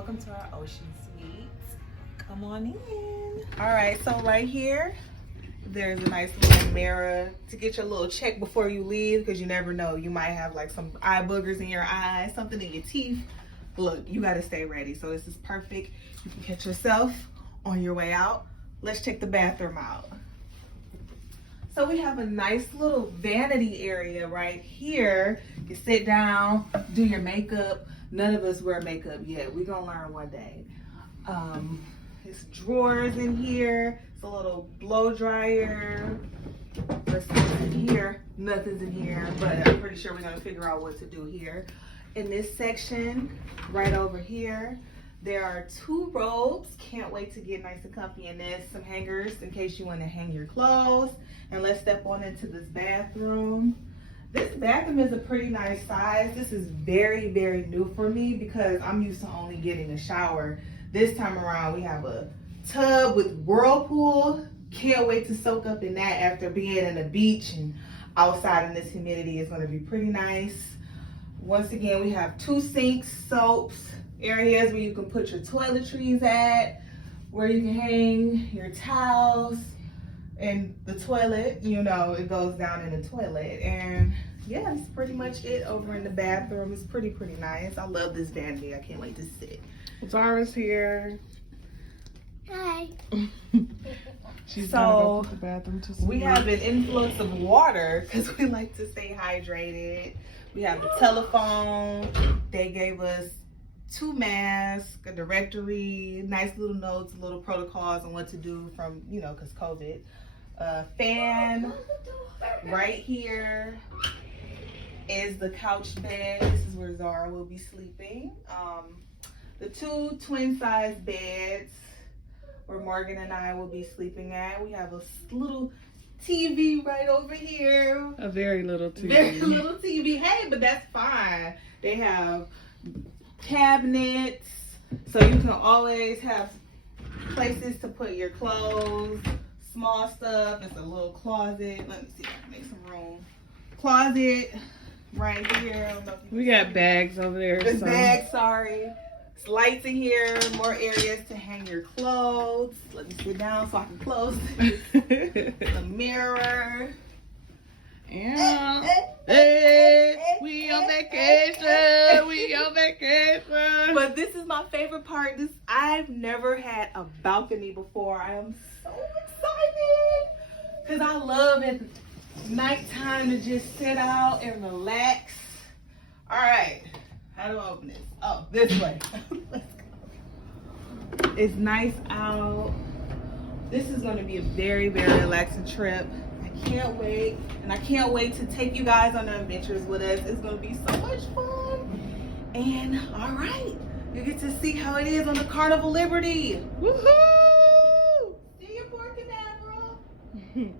welcome to our ocean suite. Come on in. All right, so right here, there's a nice little mirror to get your little check before you leave, because you never know. You might have like some eye boogers in your eyes, something in your teeth. Look, you gotta stay ready. So this is perfect. You can catch yourself on your way out. Let's check the bathroom out. So we have a nice little vanity area right here. You can sit down, do your makeup. None of us wear makeup yet. We're gonna learn one day. There's drawers in here. It's a little blow dryer. Let's see what's in here. Nothing's in here, but I'm pretty sure we're gonna figure out what to do here. In this section, right over here, there are 2 robes. Can't wait to get nice and comfy in this. Some hangers in case you want to hang your clothes. And let's step on into this bathroom. This bathroom is a pretty nice size. This is very, very new for me because I'm used to only getting a shower. This time around, we have a tub with whirlpool. Can't wait to soak up in that after being in the beach and outside in this humidity. Is going to be pretty nice. Once again, we have 2 sinks, soaps, areas where you can put your toiletries at, where you can hang your towels, and the toilet, you know, it goes down in the toilet. And yeah, that's pretty much it over in the bathroom. It's pretty nice. I love this vanity. I can't wait to sit. Zara's here. Hi. She's So to the bathroom to we have an influx of water because we like to stay hydrated. We have the telephone. They gave us 2 masks, a directory, nice little notes, little protocols on what to do from, you know, because COVID. Fan right here is the couch bed. This is where Zara will be sleeping. The 2 twin size beds where Morgan and I will be sleeping at. We have a little TV right over here. A very little TV. Very little TV. Hey, but that's fine. They have cabinets, so you can always have places to put your clothes, small stuff. It's a little closet. Let me see if I can make some room. Closet right here. I don't know if you We got bags over there. There's bags, sorry. It's lights in here, more areas to hang your clothes. Let me sit down so I can close the mirror. Yeah. Hey, we on vacation. We on vacation. But this is my favorite part. I've never had a balcony before. I am so excited because I love at nighttime to just sit out and relax. All right, how do I open this? Oh, this way. Let's go. It's nice out. This is going to be a very, very relaxing trip. Can't wait, and I can't wait to take you guys on the adventures with us. It's gonna be so much fun. And all right, you get to see how it is on the Carnival Liberty. Woohoo! See you, Port Canaveral.